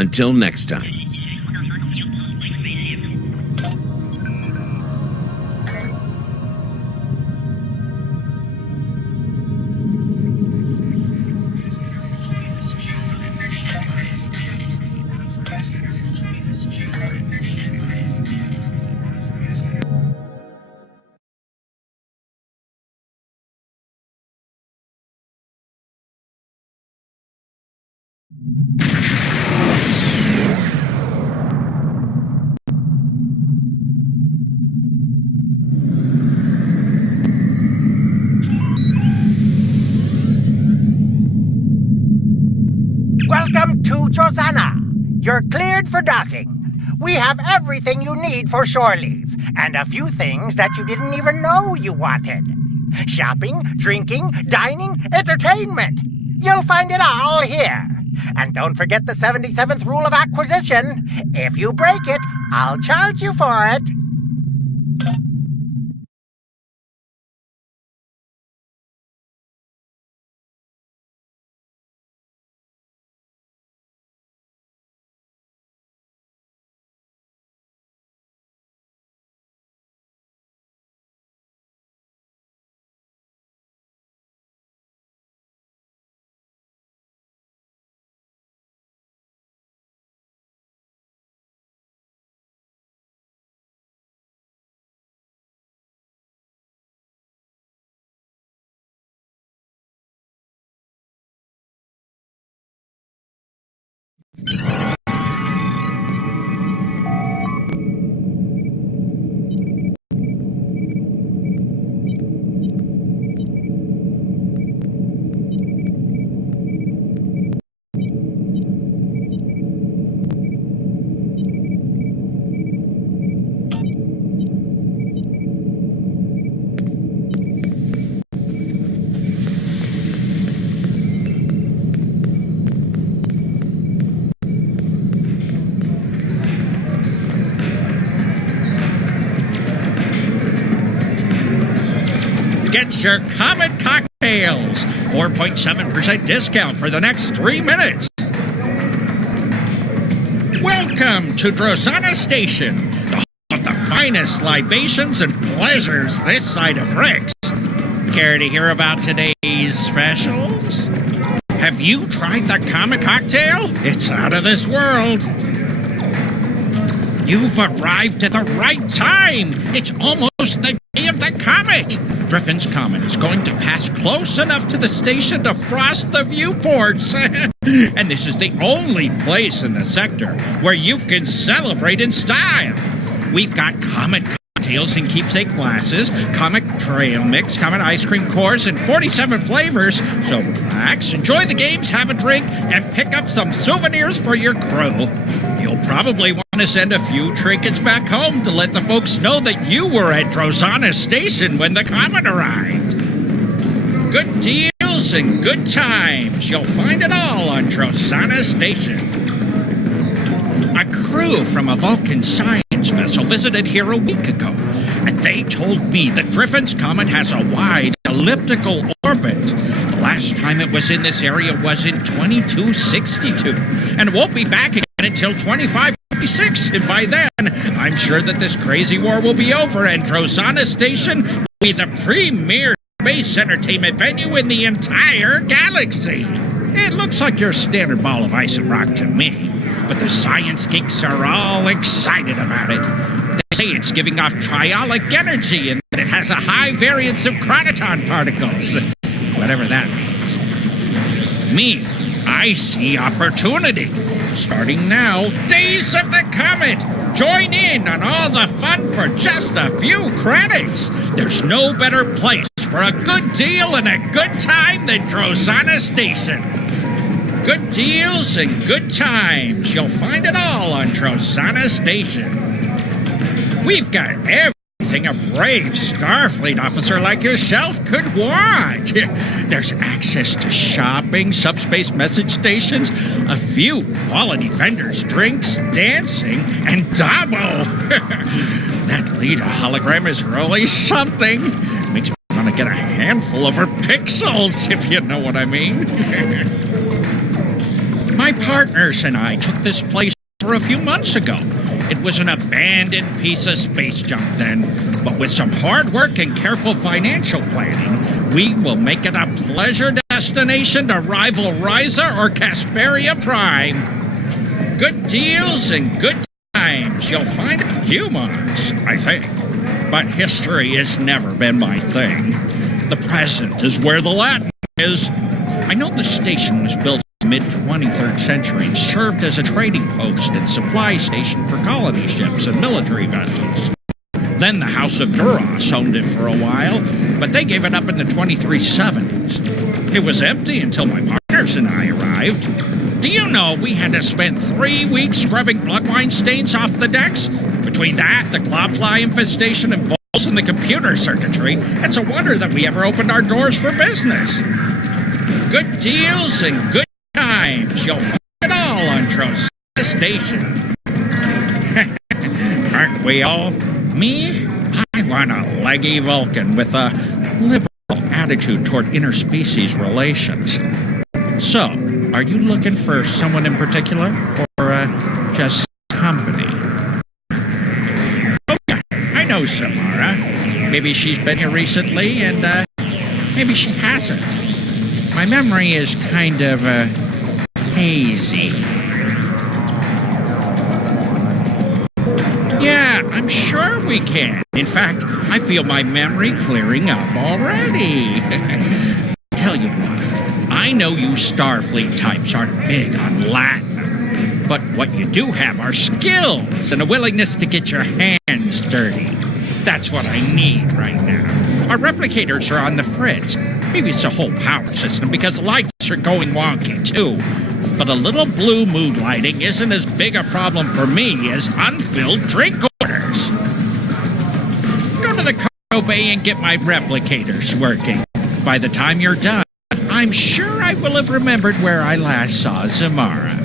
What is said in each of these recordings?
Until next time. Welcome to Trozana. You're cleared for docking. We have everything you need for shore leave, and a few things that you didn't even know you wanted. Shopping, drinking, dining, entertainment. You'll find it all here. And don't forget the 77th rule of acquisition. If you break it, I'll charge you for it. Get your Comet cocktails! 4.7% discount for the next 3 minutes. Welcome to Drozana Station, the home of the finest libations and pleasures this side of Rex. Care to hear about today's specials? Have you tried the Comet cocktail? It's out of this world. You've arrived at the right time. It's almost the day of the comet. Griffin's Comet is going to pass close enough to the station to frost the viewports. And this is the only place in the sector where you can celebrate in style. We've got Comet cocktails in keepsake glasses, Comet trail mix, Comet ice cream cores, and 47 flavors. So relax, enjoy the games, have a drink, and pick up some souvenirs for your crew. You'll probably want to send a few trinkets back home to let the folks know that you were at Drozana Station when the comet arrived. Good deals and good times. You'll find it all on Drozana Station. A crew from a Vulcan science vessel visited here a week ago, and they told me that Griffin's Comet has a wide elliptical orbit. The last time it was in this area was in 2262, and it won't be back again until 2556, and by then, I'm sure that this crazy war will be over, and Drozana Station will be the premier space entertainment venue in the entire galaxy. It looks like your standard ball of ice and rock to me, but the science geeks are all excited about it. They say it's giving off triolic energy and that it has a high variance of chronoton particles, whatever that means. Me, I see opportunity. Starting now, Days of the Comet! Join in on all the fun for just a few credits! There's no better place for a good deal and a good time than Drozana Station. Good deals and good times. You'll find it all on Drozana Station. We've got everything a brave Starfleet officer like yourself could want. There's access to shopping, subspace message stations, a few quality vendors, drinks, dancing, and Dabo. That leader hologram is really something. Makes me want to get a handful of her pixels, if you know what I mean. My partners and I took this place over a few months ago. It was an abandoned piece of space junk then, but with some hard work and careful financial planning, we will make it a pleasure destination to rival Ryza or Casperia Prime. Good deals and good times you'll find in humans, I think. But history has never been my thing. The present is where the Latin is. I know the station was built mid-23rd century and served as a trading post and supply station for colony ships and military vessels. Then the House of Duras owned it for a while, but they gave it up in the 2370s. It was empty until my partners and I arrived. Do you know we had to spend 3 weeks scrubbing bloodline stains off the decks? Between that, the globfly infestation and voles in the computer circuitry, it's a wonder that we ever opened our doors for business. Good deals and good times. You'll find it all on Trosana Station. Aren't we all? Me? I want a leggy Vulcan with a liberal attitude toward interspecies relations. So, are you looking for someone in particular, or just company? Oh yeah, I know Samara. Maybe she's been here recently, and maybe she hasn't. My memory is kind of hazy. Yeah, I'm sure we can. In fact, I feel my memory clearing up already. Tell you what, I know you Starfleet types aren't big on Latin, but what you do have are skills and a willingness to get your hands dirty. That's what I need right now. Our replicators are on the fritz. Maybe it's a whole power system because the lights are going wonky too. But a little blue mood lighting isn't as big a problem for me as unfilled drink orders. Go to the cargo bay and get my replicators working. By the time you're done, I'm sure I will have remembered where I last saw Zamara.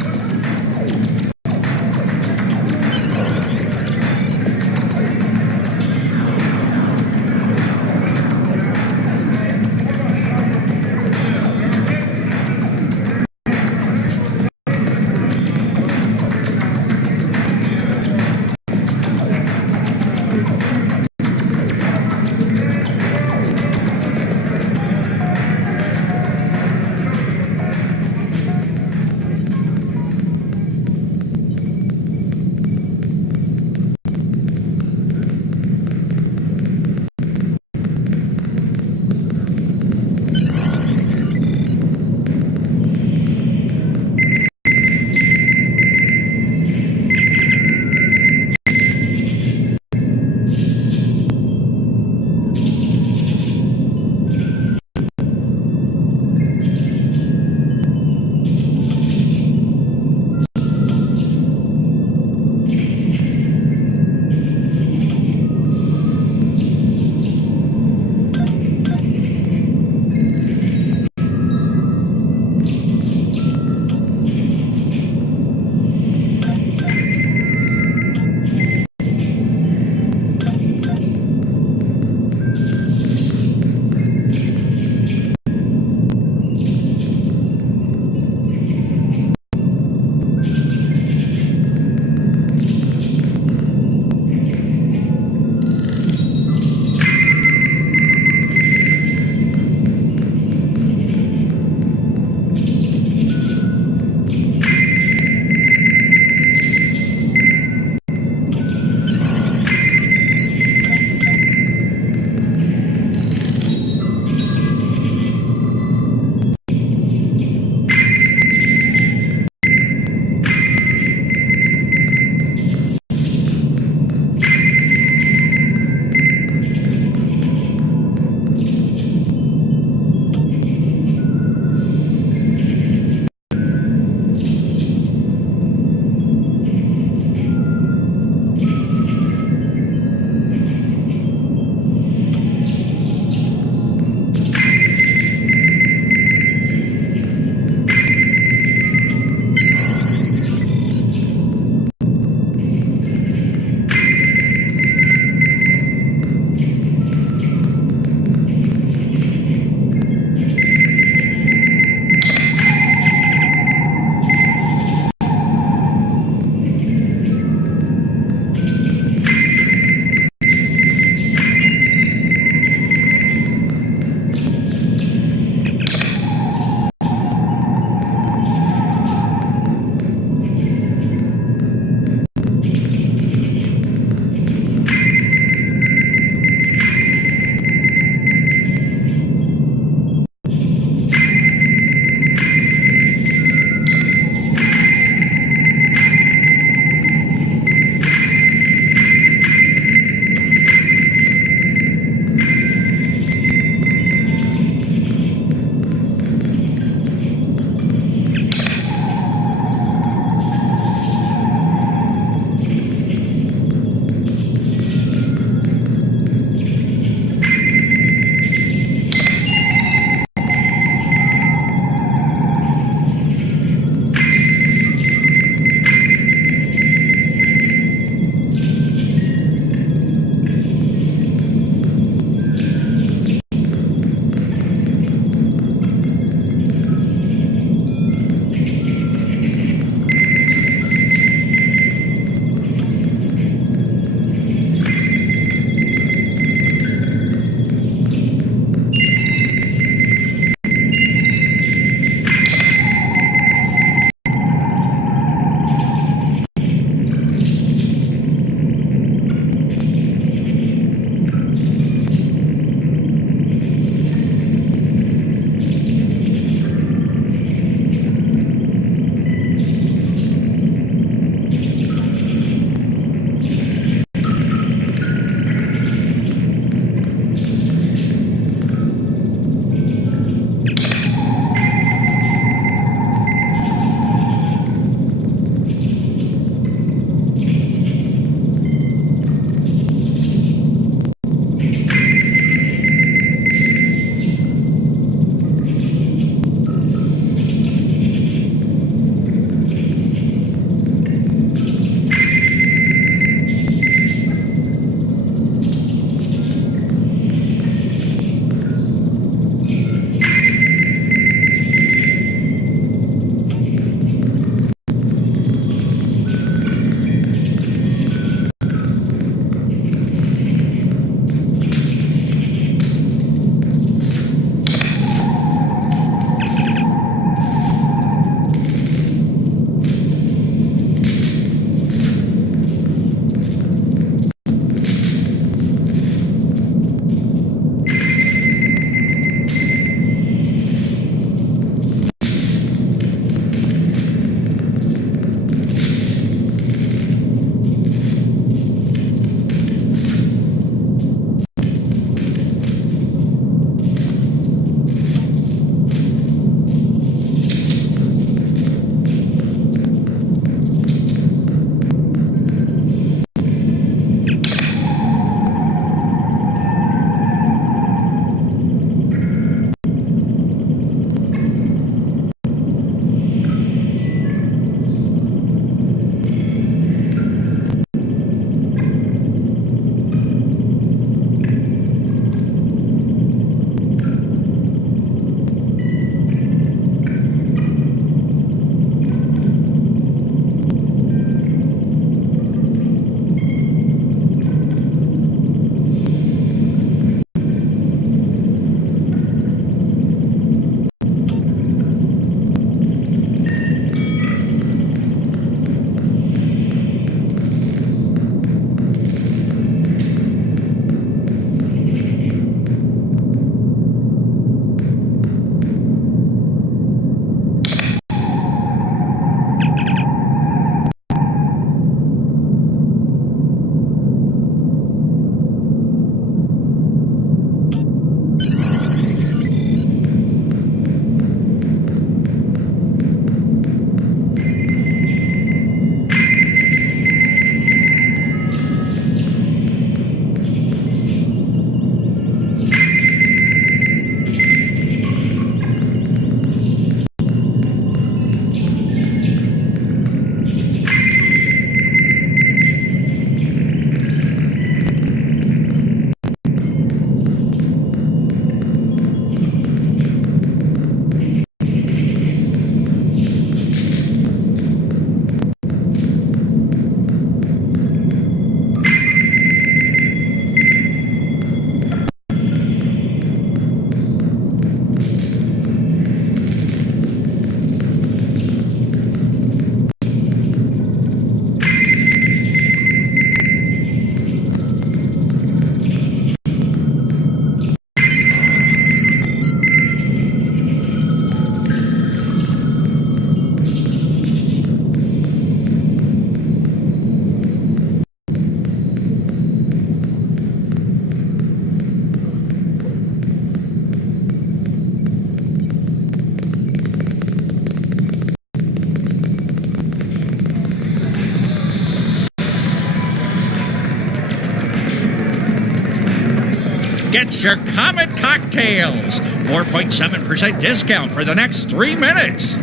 Get your Comet cocktails. 4.7% discount for the next 3 minutes.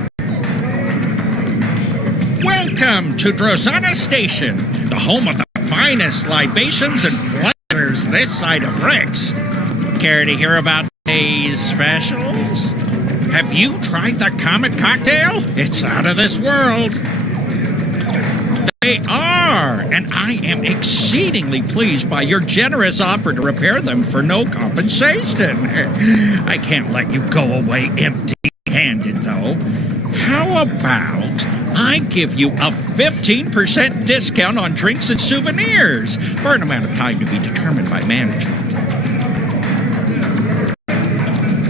Welcome to Drozana Station, the home of the finest libations and pleasures this side of Rex. Care to hear about today's specials? Have you tried the Comet cocktail? It's out of this world. They are, and I am exceedingly pleased by your generous offer to repair them for no compensation. I can't let you go away empty-handed, though. How about I give you a 15% discount on drinks and souvenirs for an amount of time to be determined by management?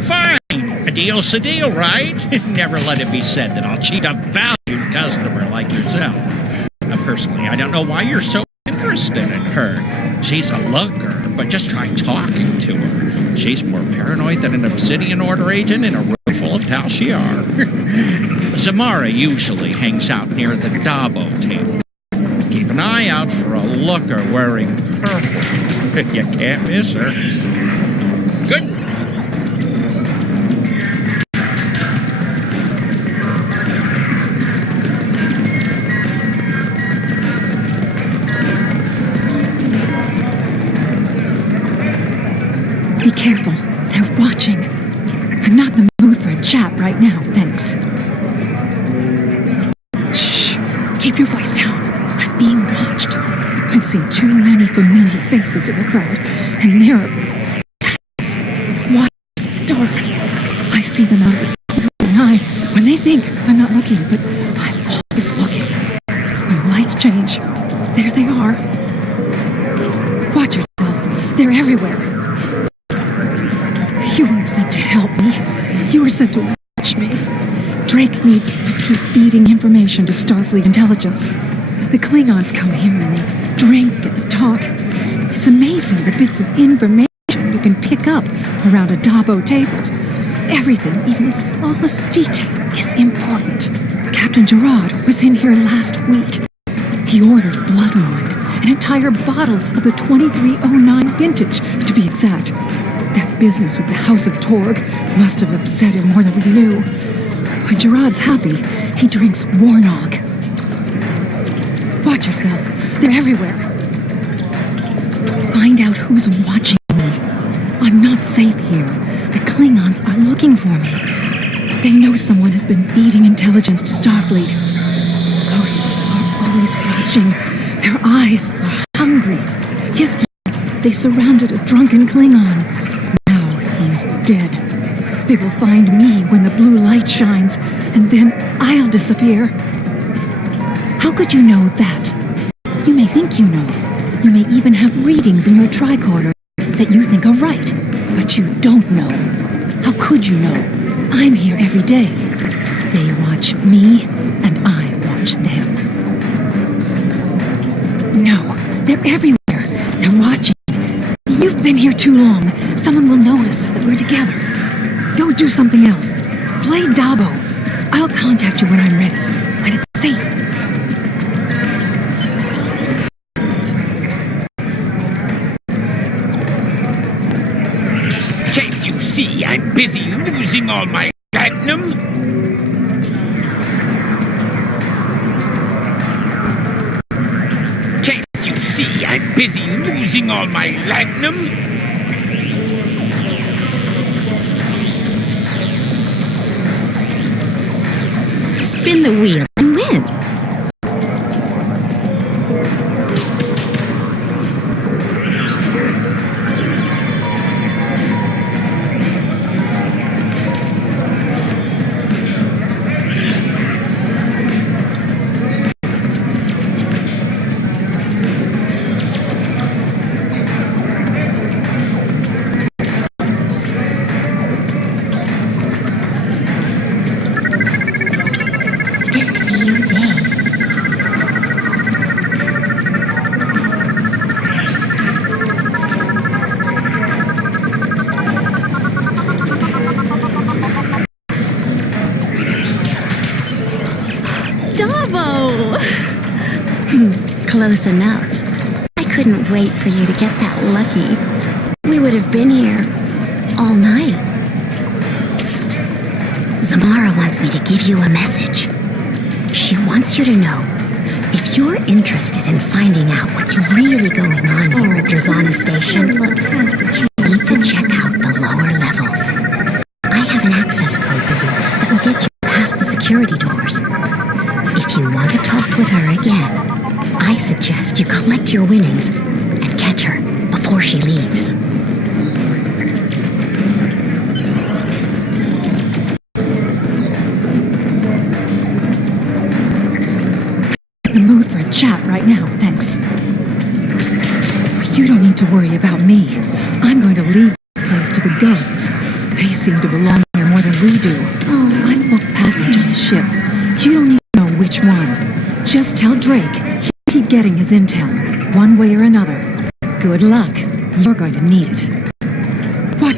Fine. A deal's a deal, right? Never let it be said that I'll cheat a valued customer like yourself. Personally, I don't know why you're so interested in her. She's a looker, but just try talking to her. She's more paranoid than an Obsidian Order agent in a room full of Tal Shiar. Zamara usually hangs out near the Dabo table. Keep an eye out for a looker wearing purple. You can't miss her. Good. Be careful. They're watching. I'm not in the mood for a chat right now, thanks. Shh. Keep your voice down. I'm being watched. I've seen too many familiar faces in the crowd, and there are shadows, wires, dark. I see them out of the corner of my eye when they think I'm not looking, but I'm always looking. When the lights change, there they are. Watch yourself. They're everywhere. You weren't sent to help me. You were sent to watch me. Drake needs me to keep feeding information to Starfleet intelligence. The Klingons come here and they drink and they talk. It's amazing the bits of information you can pick up around a Dabo table. Everything, even the smallest detail, is important. Captain Gerard was in here last week. He ordered blood wine, an entire bottle of the 2309 vintage, to be exact. That business with the House of Torg must have upset him more than we knew. When Gerard's happy, he drinks Warnog. Watch yourself. They're everywhere. Find out who's watching me. I'm not safe here. The Klingons are looking for me. They know someone has been feeding intelligence to Starfleet. Ghosts are always watching. Their eyes are hungry. Yesterday, they surrounded a drunken Klingon. He's dead. They will find me when the blue light shines, and then I'll disappear. How could you know that? You may think you know. You may even have readings in your tricorder that you think are right, but you don't know. How could you know? I'm here every day. They watch me, and I watch them. No, they're everywhere. They're watching. You've been here too long. Someone will notice that we're together. Go do something else. Play Dabo. I'll contact you when I'm ready. When it's safe. Can't you see I'm busy losing all my platinum? Can't you see I'm busy losing all my latinum? Spin the wheel and win. Close enough. I couldn't wait for you to get that lucky. We would have been here all night. Psst. Zamara wants me to give you a message. She wants you to know, if you're interested in finding out what's really going on here at Drazana Station, you need to check out the lower levels. I have an access code for you that will get you past the security doors. If you want to talk with her again, I suggest you collect your winnings and catch her before she leaves. In the mood for a chat right now, thanks. You don't need to worry about me. I'm going to leave this place to the ghosts. They seem to belong here more than we do. Oh, I've booked passage on a ship. You don't need to know which one. Just tell Drake he'll keep getting his intel, one way or another. Good luck. You're going to need it. What?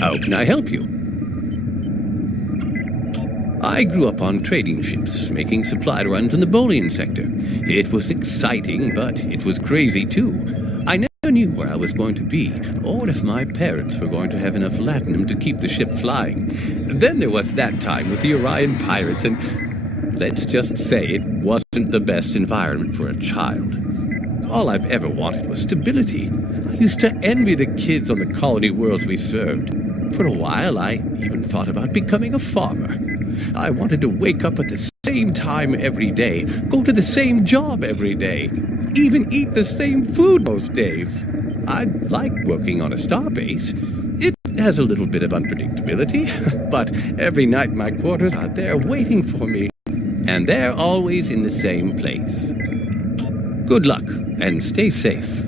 How can I help you? I grew up on trading ships, making supply runs in the Bolian sector. It was exciting, but it was crazy too. I never knew where I was going to be, or if my parents were going to have enough latinum to keep the ship flying. Then there was that time with the Orion pirates, and let's just say it wasn't the best environment for a child. All I've ever wanted was stability. I used to envy the kids on the colony worlds we served. For a while, I even thought about becoming a farmer. I wanted to wake up at the same time every day, go to the same job every day, even eat the same food most days. I like working on a starbase. It has a little bit of unpredictability, but every night my quarters are there waiting for me, and they're always in the same place. Good luck, and stay safe.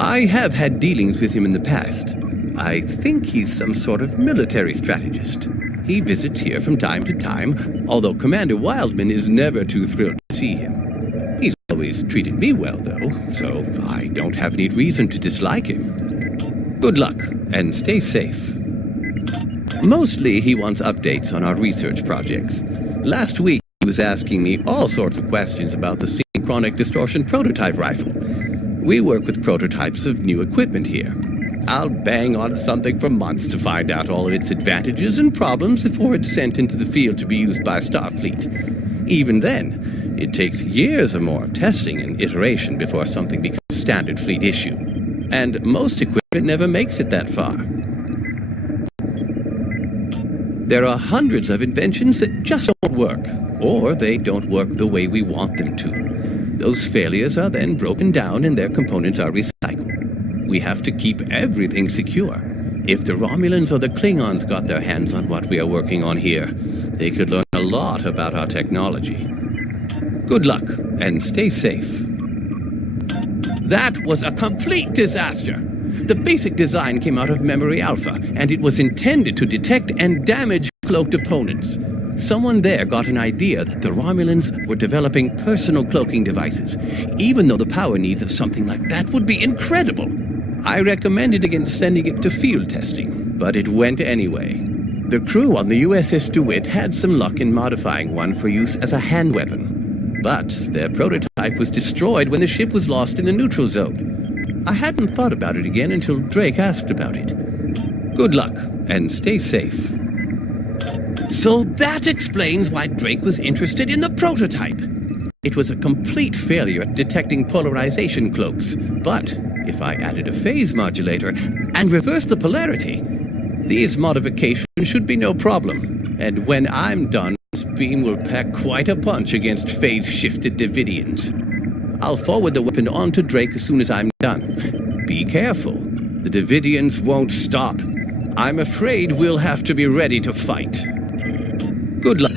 I have had dealings with him in the past. I think he's some sort of military strategist. He visits here from time to time, although Commander Wildman is never too thrilled to see him. He's always treated me well, though, so I don't have any reason to dislike him. Good luck, and stay safe. Mostly he wants updates on our research projects. Last week, he was asking me all sorts of questions about the synchronic distortion prototype rifle. We work with prototypes of new equipment here. I'll bang on something for months to find out all of its advantages and problems before it's sent into the field to be used by Starfleet. Even then, it takes years or more of testing and iteration before something becomes standard fleet issue. And most equipment never makes it that far. There are hundreds of inventions that just don't work, or they don't work the way we want them to. Those failures are then broken down and their components are recycled. We have to keep everything secure. If the Romulans or the Klingons got their hands on what we are working on here, they could learn a lot about our technology. Good luck, and stay safe. That was a complete disaster. The basic design came out of Memory Alpha, and it was intended to detect and damage cloaked opponents. Someone there got an idea that the Romulans were developing personal cloaking devices, even though the power needs of something like that would be incredible. I recommended against sending it to field testing, but it went anyway. The crew on the USS DeWitt had some luck in modifying one for use as a hand weapon, but their prototype was destroyed when the ship was lost in the neutral zone. I hadn't thought about it again until Drake asked about it. Good luck, and stay safe. So that explains why Drake was interested in the prototype. It was a complete failure at detecting polarization cloaks, but if I added a phase modulator and reversed the polarity, these modifications should be no problem. And when I'm done, this beam will pack quite a punch against phase-shifted Devidians. I'll forward the weapon on to Drake as soon as I'm done. Be careful. The Devidians won't stop. I'm afraid we'll have to be ready to fight. Good luck.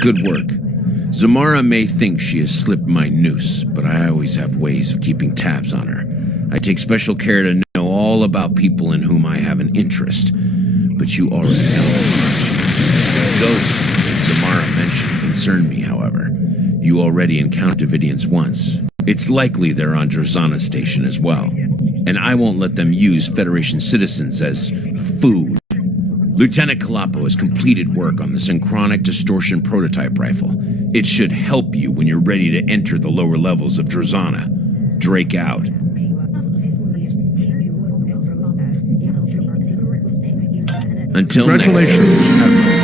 Good work. Zamara may think she has slipped my noose, but I always have ways of keeping tabs on her. I take special care to know all about people in whom I have an interest. But you already know. The ghosts that Zamara mentioned concern me, however. You already encountered Devidians once. It's likely they're on Drozana Station as well. And I won't let them use Federation citizens as food. Lieutenant Kalapo has completed work on the synchronic distortion prototype rifle. It should help you when you're ready to enter the lower levels of Drozana. Drake out. Until next time. Congratulations, Admiral.